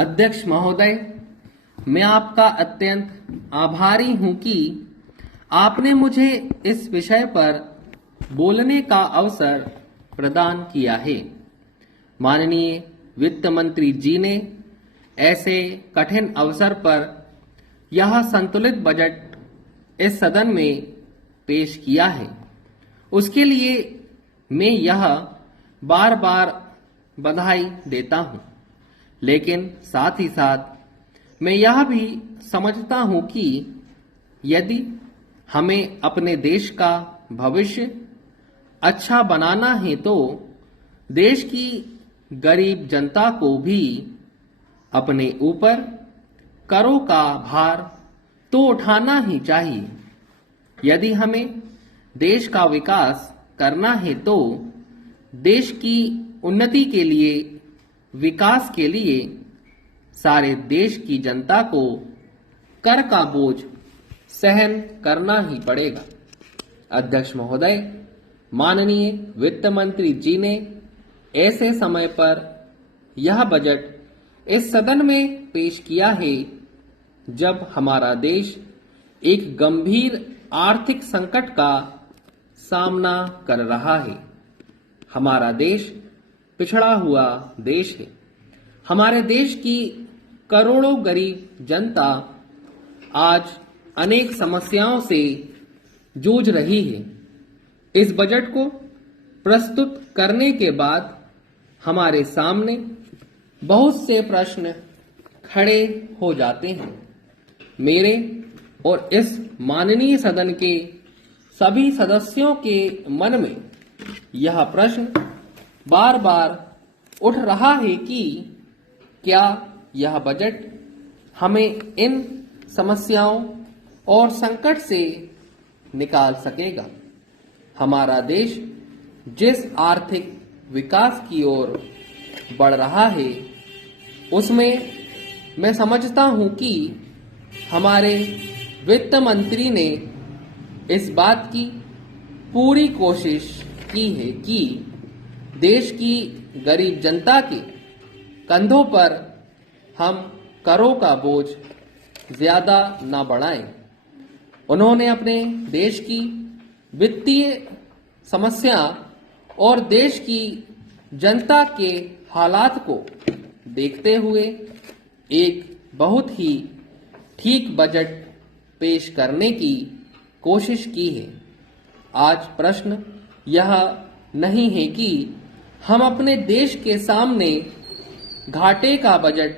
अध्यक्ष महोदय, मैं आपका अत्यंत आभारी हूं कि आपने मुझे इस विषय पर बोलने का अवसर प्रदान किया है। माननीय वित्त मंत्री जी ने ऐसे कठिन अवसर पर यह संतुलित बजट इस सदन में पेश किया है, उसके लिए मैं यह बार बार बधाई देता हूं। लेकिन साथ ही साथ मैं यह भी समझता हूं कि यदि हमें अपने देश का भविष्य अच्छा बनाना है तो देश की गरीब जनता को भी अपने ऊपर करों का भार तो उठाना ही चाहिए। यदि हमें देश का विकास करना है तो देश की उन्नति के लिए, विकास के लिए सारे देश की जनता को कर का बोझ सहन करना ही पड़ेगा। अध्यक्ष महोदय, माननीय वित्त मंत्री जी ने ऐसे समय पर यह बजट इस सदन में पेश किया है जब हमारा देश एक गंभीर आर्थिक संकट का सामना कर रहा है। हमारा देश पिछड़ा हुआ देश है। हमारे देश की करोड़ों गरीब जनता आज अनेक समस्याओं से जूझ रही है। इस बजट को प्रस्तुत करने के बाद हमारे सामने बहुत से प्रश्न खड़े हो जाते हैं। मेरे और इस माननीय सदन के सभी सदस्यों के मन में यह प्रश्न बार बार उठ रहा है कि क्या यह बजट हमें इन समस्याओं और संकट से निकाल सकेगा। हमारा देश जिस आर्थिक विकास की ओर बढ़ रहा है उसमें मैं समझता हूं कि हमारे वित्त मंत्री ने इस बात की पूरी कोशिश की है कि देश की गरीब जनता के कंधों पर हम करों का बोझ ज्यादा न बढ़ाएं। उन्होंने अपने देश की वित्तीय समस्या और देश की जनता के हालात को देखते हुए एक बहुत ही ठीक बजट पेश करने की कोशिश की है। आज प्रश्न यह नहीं है कि हम अपने देश के सामने घाटे का बजट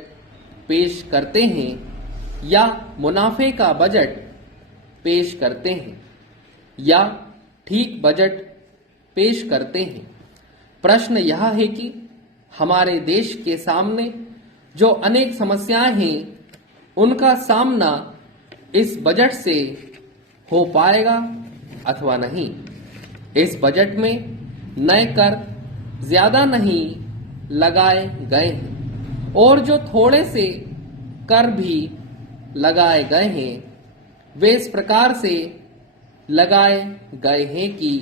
पेश करते हैं या मुनाफे का बजट पेश करते हैं या ठीक बजट पेश करते हैं। प्रश्न यह है कि हमारे देश के सामने जो अनेक समस्याएं हैं उनका सामना इस बजट से हो पाएगा अथवा नहीं। इस बजट में नए कर ज्यादा नहीं लगाए गए हैं और जो थोड़े से कर भी लगाए गए हैं वे इस प्रकार से लगाए गए हैं कि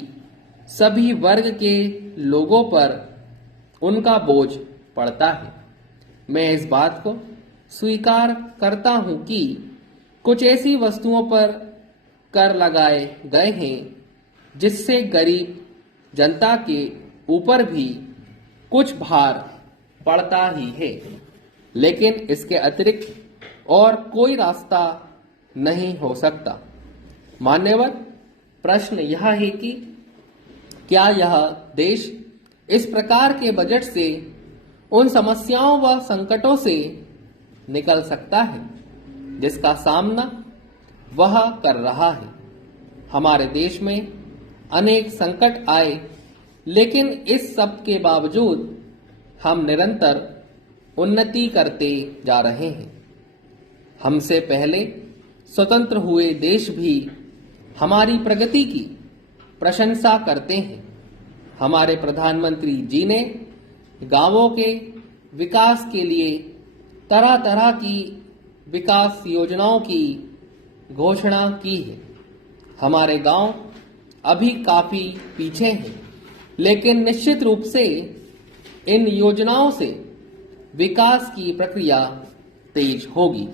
सभी वर्ग के लोगों पर उनका बोझ पड़ता है। मैं इस बात को स्वीकार करता हूं कि कुछ ऐसी वस्तुओं पर कर लगाए गए हैं जिससे गरीब जनता के ऊपर भी कुछ भार पड़ता ही है, लेकिन इसके अतिरिक्त और कोई रास्ता नहीं हो सकता। मान्यवर, प्रश्न यह है कि क्या यह देश इस प्रकार के बजट से उन समस्याओं व संकटों से निकल सकता है जिसका सामना वह कर रहा है। हमारे देश में अनेक संकट आए, लेकिन इस सब के बावजूद हम निरंतर उन्नति करते जा रहे हैं। हमसे पहले स्वतंत्र हुए देश भी हमारी प्रगति की प्रशंसा करते हैं। हमारे प्रधानमंत्री जी ने गांवों के विकास के लिए तरह तरह की विकास योजनाओं की घोषणा की है। हमारे गांव अभी काफी पीछे हैं, लेकिन निश्चित रूप से इन योजनाओं से विकास की प्रक्रिया तेज होगी।